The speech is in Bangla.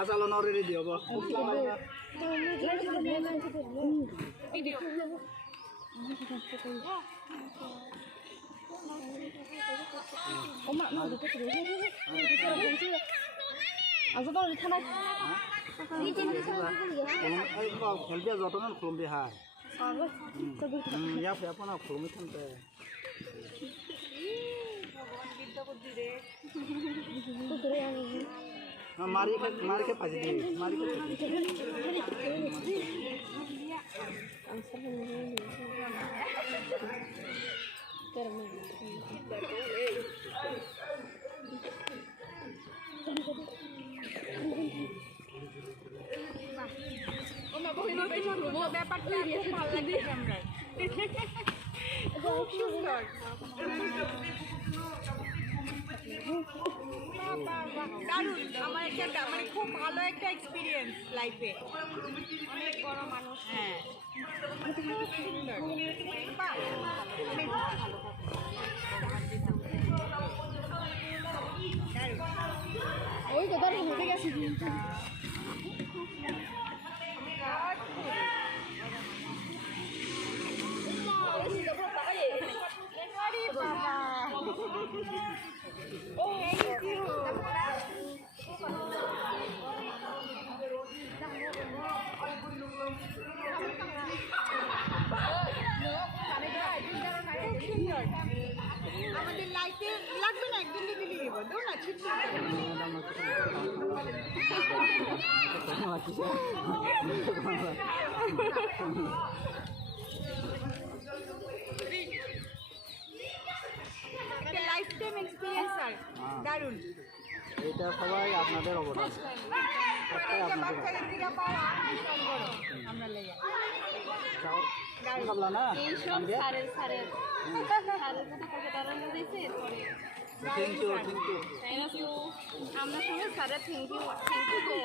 চালানো রেডি হব ভিডিও খেলতে যতন খুলুম হাই ইয়া ফেপনা খুলুমি থানতে मारी के पाजी दे मारी के ব্যাপারটা খুব ভালো লাগে ক্যামেরায় খুব সুন্দর দারুণ আমার একটা মানে খুব ভালো একটা এক্সপিরিয়েন্স লাইফে অনেক বড় মানুষ হ্যাঁ ওই তো দারুণ হয়ে গেছে আমাদের লাইফে লাগবে না একদিন দিলে নিয়ে বলতো না একটা লাইফ টাইম এক্সপিরিয়েন্স আর দারুণ এটা সবাই আপনাদের অবদান বাচ্চাদের দিকে পাওয়া বিশাল বড় আমরা লেগে ভাবলা না আমরা সবাই স্যারের থ্যাংক ইউ তো